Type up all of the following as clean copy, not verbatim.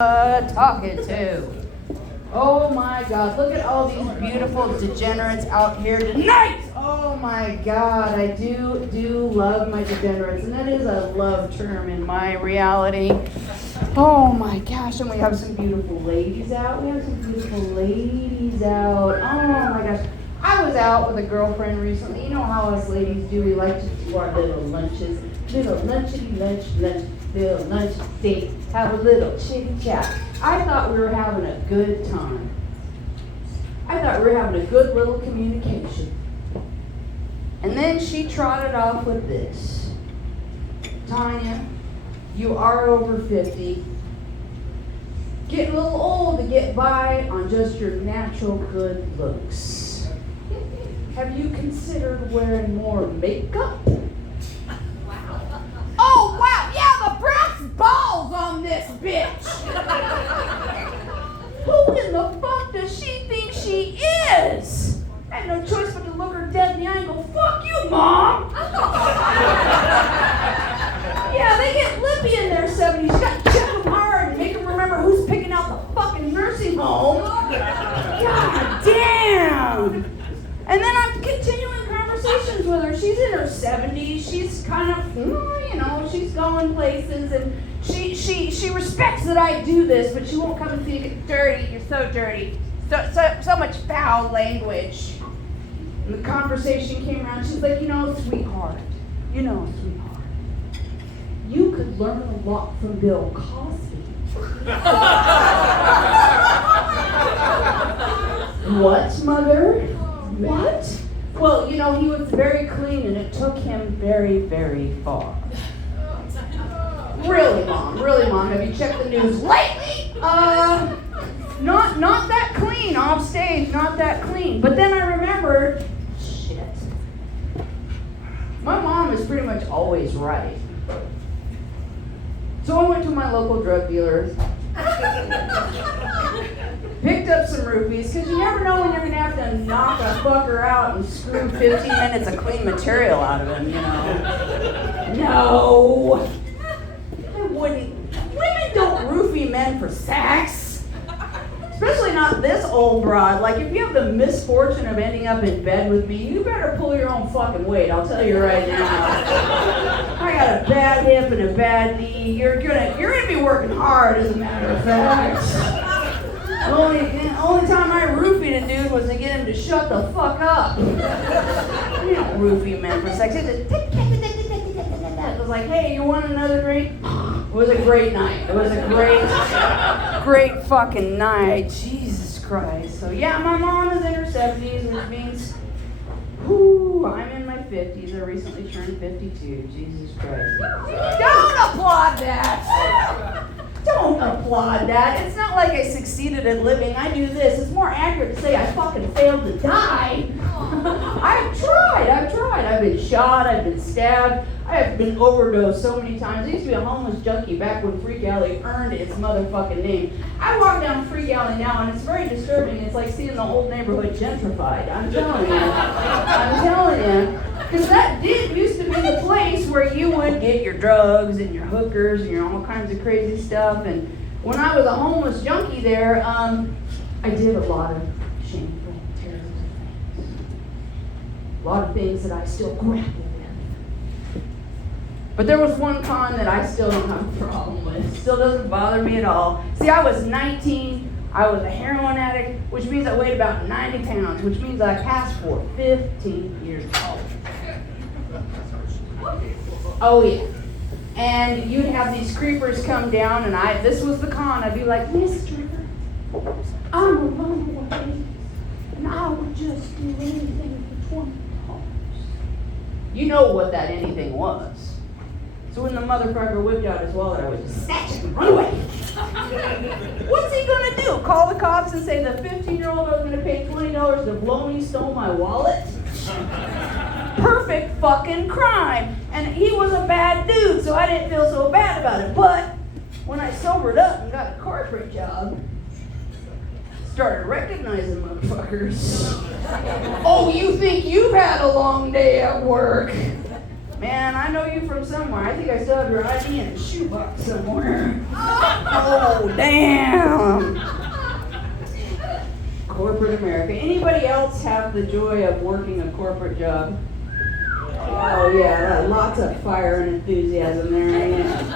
Talking to. Oh my God, look at all these beautiful degenerates out here tonight. Oh my God, I do love my degenerates, and that is a love term in my reality. Oh my gosh, and we have some beautiful ladies out. Oh my gosh. I was out with a girlfriend recently. You know how us ladies do, we like to do our little lunches. Little lunch, little lunch date, have a little chitty chat. I thought we were having a good time. I thought we were having a good little communication. And then she trotted off with this. Tanya, you are over 50. Getting a little old to get by on just your natural good looks. Have you considered wearing more makeup? Oh, wow, yeah, the brass balls on this bitch. Who in the fuck does she think she is? I had no choice but to look her dead in the eye and go, fuck you, Mom. Yeah, they get lippy in their 70s. You got to check them hard and make them remember who's picking out the fucking nursing home. God damn. And then I'm continuing conversations with her. She's in her 70s. She's kind of, she's going places, and she respects that I do this, but she won't come and see it dirty. You're so dirty. So much foul language. And the conversation came around. She's like, sweetheart, you could learn a lot from Bill Cosby. What, Mother? What? Well, he was very clean, and it took him very, very far. Really, Mom, have you checked the news lately? Not that clean, off stage, not that clean. But then I remembered, shit. My mom is pretty much always right. So I went to my local drug dealer, picked up some rupees, because you never know when you're going to have to knock a fucker out and screw 15 minutes of clean material out of him, No. I wouldn't. Women don't roofie men for sex. Especially not this old broad. Like, if you have the misfortune of ending up in bed with me, you better pull your own fucking weight, I'll tell you right now. I got a bad hip and a bad knee. You're gonna be working hard, as a matter of fact. The only time I roofied a dude was to get him to shut the fuck up. You don't roofie men for sex. It was like, hey, you want another drink? It was a great night. It was a great fucking night. Jesus Christ. So yeah, my mom is in her 70s, which means, I'm in my 50s. I recently turned 52. Jesus Christ. Don't applaud that. Don't applaud that. It's not like I succeeded at living. I do this. It's more accurate to say I fucking failed to die. I've tried. I've been shot. I've been stabbed. I have been overdosed so many times. I used to be a homeless junkie back when Freak Alley earned its motherfucking name. I walk down Freak Alley now, and it's very disturbing. It's like seeing the old neighborhood gentrified. I'm telling you. Because that used to be the place where you would get your drugs and your hookers and your all kinds of crazy stuff. And when I was a homeless junkie there, I did a lot of shameful, terrible things. A lot of things that I still grapple with. But there was one con that I still don't have a problem with. It still doesn't bother me at all. See, I was 19. I was a heroin addict, which means I weighed about 90 pounds, which means I passed for 15 years old. Oh, yeah. And you'd have these creepers come down, and this was the con. I'd be like, Mister, I'm a runaway, and I would just do anything for $20. You know what that anything was. So when the motherfucker whipped out his wallet, I would just snatch it and run away. What's he gonna do? Call the cops and say the 15-year-old I was gonna pay $20 to blow me stole my wallet? Perfect fucking crime. And he was a bad dude, so I didn't feel so bad about it. But when I sobered up and got a corporate job, started recognizing motherfuckers. Oh, you think you've had a long day at work? Man, I know you from somewhere. I think I still have your ID in a shoebox somewhere. Oh, damn. Corporate America. Anybody else have the joy of working a corporate job? Oh, yeah, lots of fire and enthusiasm there, ain't it?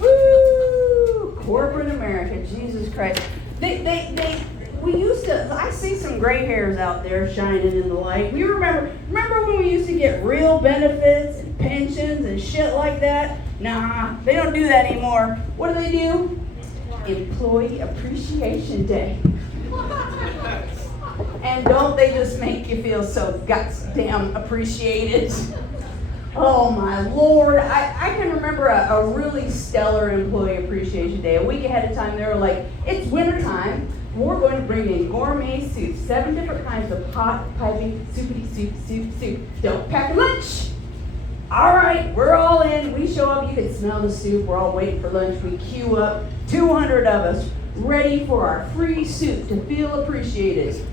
Woo! Corporate America, Jesus Christ. We used to, I see some gray hairs out there shining in the light. We remember when we used to get real benefits and pensions and shit like that? Nah, they don't do that anymore. What do? Employee Appreciation Day. And don't they just make you feel so goddamn appreciated? Oh my Lord, I can remember a really stellar Employee Appreciation Day. A week ahead of time, they were like, it's winter time. We're going to bring in gourmet soups, 7 different kinds of hot, piping, soupy soup. Don't pack lunch. All right, we're all in. We show up. You can smell the soup. We're all waiting for lunch. We queue up, 200 of us, ready for our free soup to feel appreciated.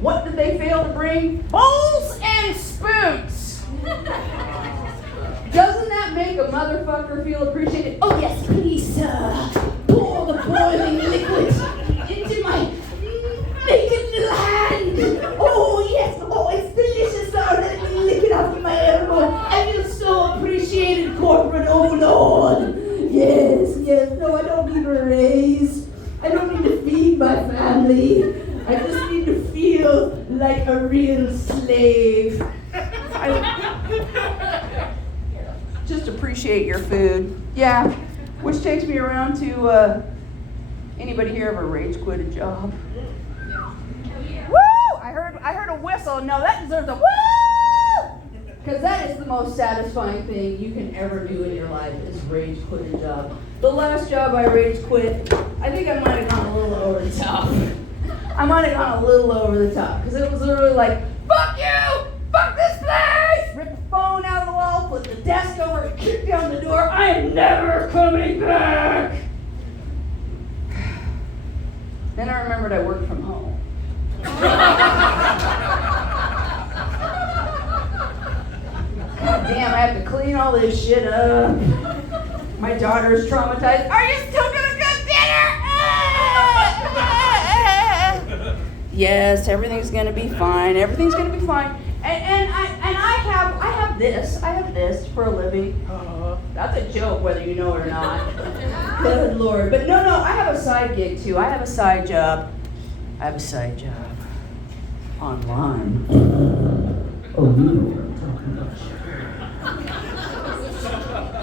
What did they fail to bring? Bowls and spoons. Doesn't that make a motherfucker feel appreciated? Oh yes, please, pour the boiling liquid into my naked little hand. Oh yes, oh it's delicious. Now let me lick it off my elbow. I feel so appreciated, corporate overlord. Yes. No, I don't need a raise. I don't need to feed my family. I just need to feel like a real slave. Just appreciate your food. Yeah, which takes me around to, anybody here ever rage quit a job? Woo! I heard a whistle. No, that deserves a woo! Because that is the most satisfying thing you can ever do in your life is rage quit a job. The last job I rage quit, I think I might have gone a little over the top. Because it was literally like, fuck you! Fuck this place! Rip the phone out of the wall, flip the desk over, and kick down the door. I am never coming back! Then I remembered I worked from home. God damn, I have to clean all this shit up. My daughter's traumatized. Are you still gonna cook dinner? Yes, everything's gonna be fine. Everything's gonna be fine. And I have this for a living. That's a joke, whether you know it or not. Good Lord. But no, I have a side gig too. I have a side job. Online. Oh, you know what I'm talking about.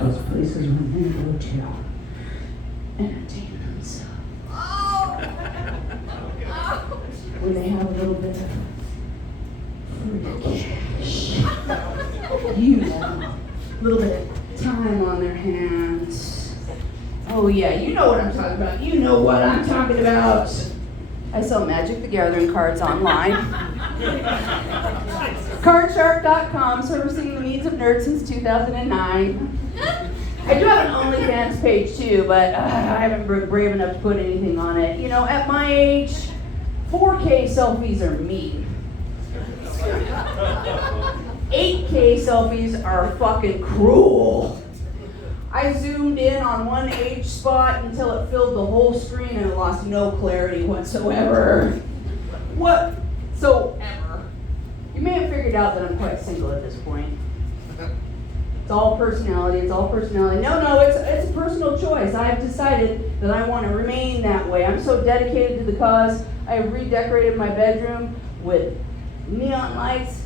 Those places where men go to entertain themselves. Where they have a little bit of free cash. You know, a little bit of time on their hands. Oh yeah, you know what I'm talking about. I sell Magic the Gathering cards online. Cardshark.com, servicing the needs of nerds since 2009. I do have an OnlyFans page too, but I haven't been brave enough to put anything on it. You know, at my age, 4K selfies are mean. 8K selfies are fucking cruel. I zoomed in on one age spot until it filled the whole screen and it lost no clarity whatsoever. Whatsoever. You may have figured out that I'm quite single at this point. It's all personality. No, it's a personal choice. I've decided that I want to remain that way. I'm so dedicated to the cause. I have redecorated my bedroom with neon lights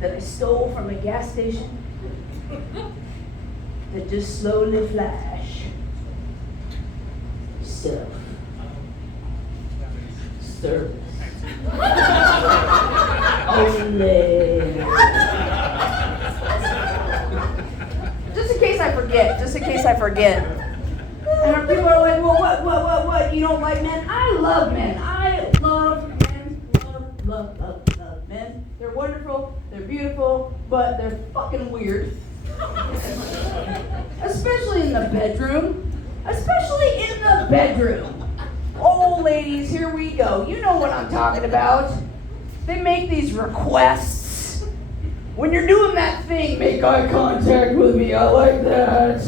that I stole from a gas station that just slowly flash. Self. Service. Only. Just in case I forget. And people are like, well, what? You don't like men? I love men. I love men. Love men. They're wonderful, they're beautiful, but they're fucking weird. Especially in the bedroom. Oh, ladies, here we go. You know what I'm talking about. They make these requests. When you're doing that thing, make eye contact with me. I like that.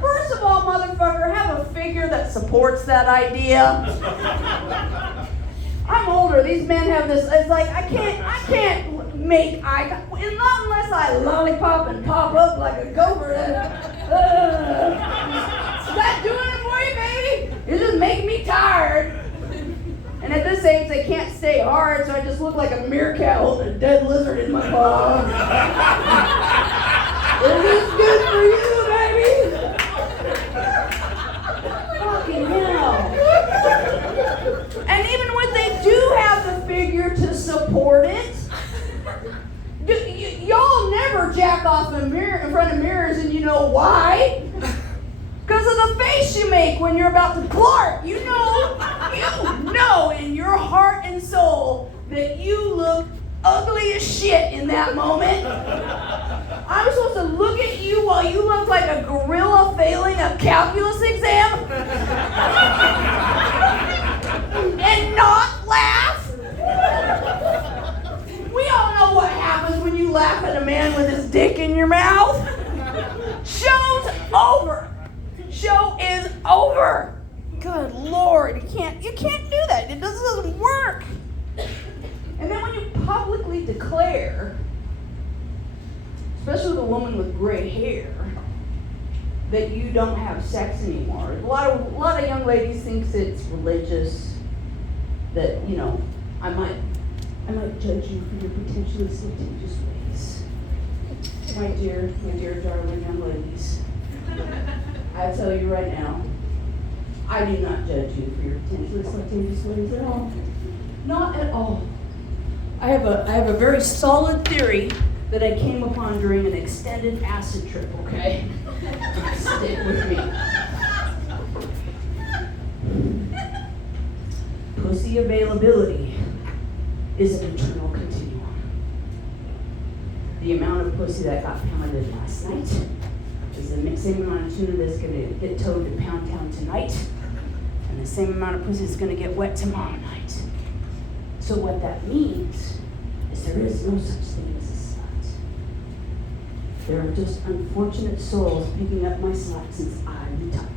First of all, motherfucker, have a figure that supports that idea. I'm older. These men have this. It's like I can't make eye contact. Not unless I lollipop and pop up like a gopher. Is that doing it for you, baby? You're just making me tired. And at this age, they can't stay hard, so I just look like a meerkat holding a dead lizard in my paw. Is this good for you, baby? Fucking hell. And even when they do have the figure to support it, y'all never jack off in front of mirrors, and you know why? Because of the face you make when you're about to plart. You know in your heart and soul that you look ugly as shit in that moment. I'm supposed to look at you while you look like a gorilla failing a calculus exam? And not laugh? We all know what happens when you laugh at a man with his dick in your mouth. Show's over. Show is over. Good Lord, you can't do that. It doesn't work. And then when you publicly declare, especially with a woman with gray hair, that you don't have sex anymore. A lot of young ladies think it's religious. That I might judge you for your potentially litigious ways. My dear darling young ladies, I tell you right now, I do not judge you for your potentially litigious ways at all. Not at all. I have a very solid theory that I came upon during an extended acid trip, okay? Stick with me. Pussy availability is an eternal continuum. The amount of pussy that got pounded last night is the same amount of tuna that's going to get towed to Pound Town tonight, and the same amount of pussy is going to get wet tomorrow night. So what that means is there is no such thing as a slut. There are just unfortunate souls picking up my slack since I retired.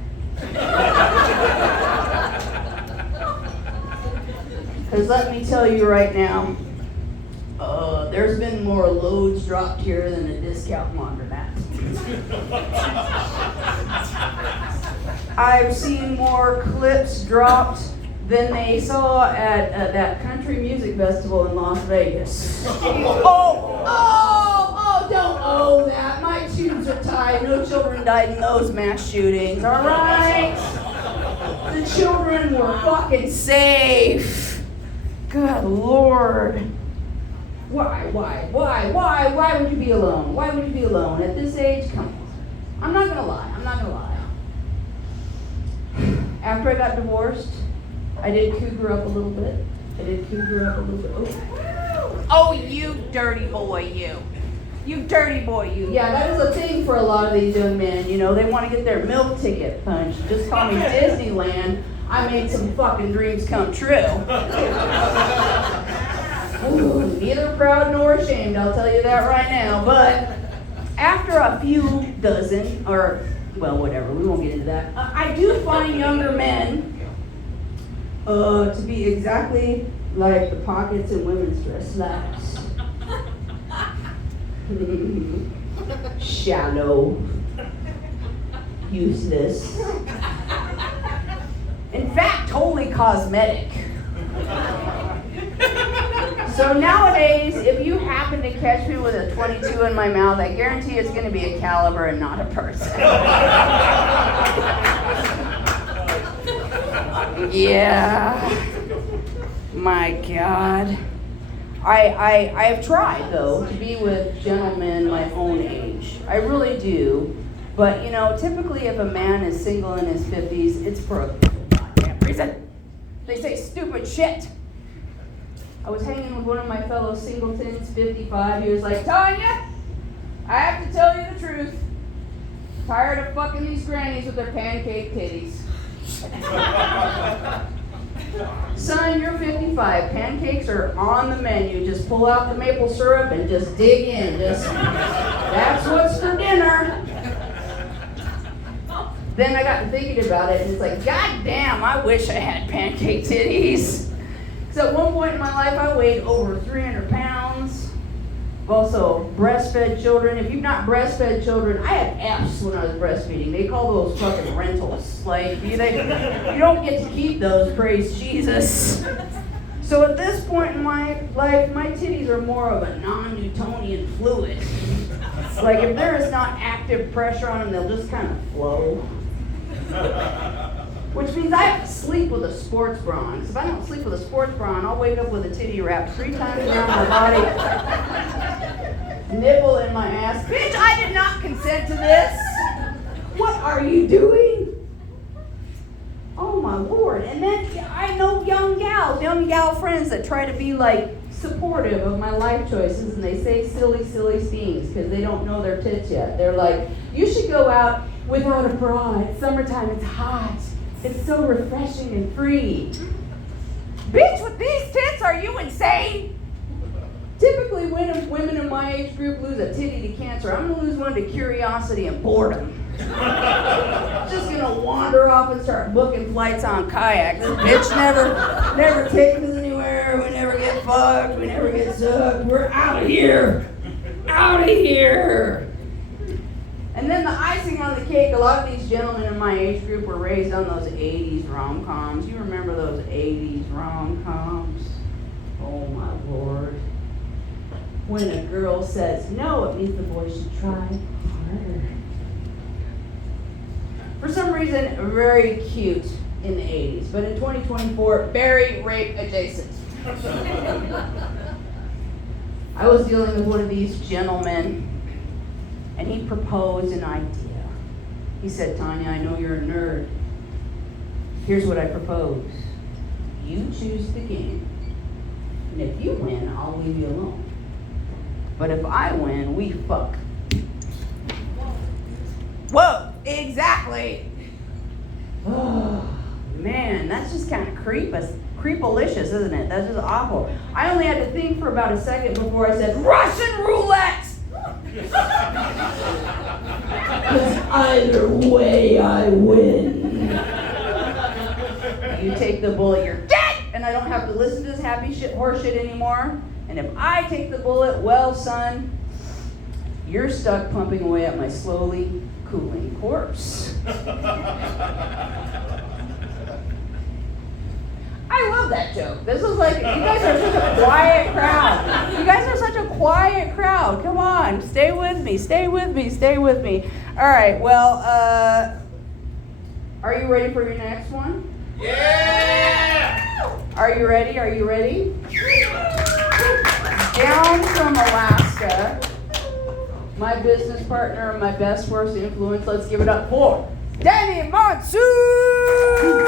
Because let me tell you right now, there's been more loads dropped here than a discount laundromat. I've seen more clips dropped than they saw at that country music festival in Las Vegas. Don't that. My tubes are tied. No children died in those mass shootings, all right? The children were fucking safe. Good Lord. Why would you be alone? Why would you be alone at this age? Come on. I'm not gonna lie. After I got divorced, I did cougar up a little bit. Oh, you dirty boy, you. You dirty boy, you. Yeah, that is a thing for a lot of these young men. They want to get their milk ticket punched. Just call me Disneyland. I made some fucking dreams come true. Ooh, neither proud nor ashamed, I'll tell you that right now. But after a few dozen, whatever, we won't get into that. I do find younger men to be exactly like the pockets in women's dress slacks. Shallow. Useless. In fact, wholly cosmetic. So nowadays, if you happen to catch me with a 22 in my mouth, I guarantee it's going to be a caliber and not a person. Yeah. My God. I have tried, though, to be with gentlemen my own age. I really do. But, typically if a man is single in his 50s, it's for a goddamn reason. They say stupid shit. I was hanging with one of my fellow singletons, 55. He was like, Tanya, I have to tell you the truth. Tired of fucking these grannies with their pancake titties. Son, you're 55. 2025, pancakes are on the menu. Just pull out the maple syrup and just dig in. That's what's for dinner. Then I got to thinking about it, and it's like, God damn, I wish I had pancake titties. Because at one point in my life, I weighed over 300 pounds. I've also breastfed children. If you've not breastfed children, I had F's when I was breastfeeding. They call those fucking rentals. Like, you don't get to keep those, praise Jesus. So at this point in my life, my titties are more of a non-Newtonian fluid. Like, if there is not active pressure on them, they'll just kind of flow. Which means I have to sleep with a sports bra on. Because if I don't sleep with a sports bra on, I'll wake up with a titty wrap 3 times around my body. Nipple in my ass. Bitch, I did not consent to this. What are you doing? Oh my Lord. And then I know young gal friends that try to be like supportive of my life choices, and they say silly things because they don't know their tits yet. They're like, you should go out without a bra. It's summertime, it's hot. It's so refreshing and free. Bitch, with these tits, are you insane? Typically, when women in my age group lose a titty to cancer, I'm going to lose one to curiosity and boredom. Just going to wander off and start booking flights on kayak. This bitch never takes us anywhere. We never get fucked. We never get sucked. We're out of here. Out of here. And then the icing on the cake, a lot of these gentlemen in my age group were raised on those 80s rom-coms. You remember those 80s rom-coms? Oh my Lord. When a girl says no, it means the boy should try harder. For some reason, very cute in the 80s, but in 2024, very rape adjacent. I was dealing with one of these gentlemen, and he proposed an idea. He said, Tanya, I know you're a nerd. Here's what I propose. You choose the game, and if you win, I'll leave you alone. But if I win, we fuck. Whoa, exactly. Oh, man, that's just kind of creepalicious, isn't it? That's just awful. I only had to think for about a second before I said, Russian roulette! Because either way, I win. You take the bullet, you're dead! And I don't have to listen to this happy horse shit anymore. And if I take the bullet, well, son, you're stuck pumping away at my slowly cooling corpse. I love that joke. This is like, you guys are such a quiet crowd. You guys are such a quiet crowd. Come on, stay with me. All right, well, are you ready for your next one? Yeah! Are you ready? Down from Alaska, my business partner, my best worst influence. Let's give it up for Danny Monsoon!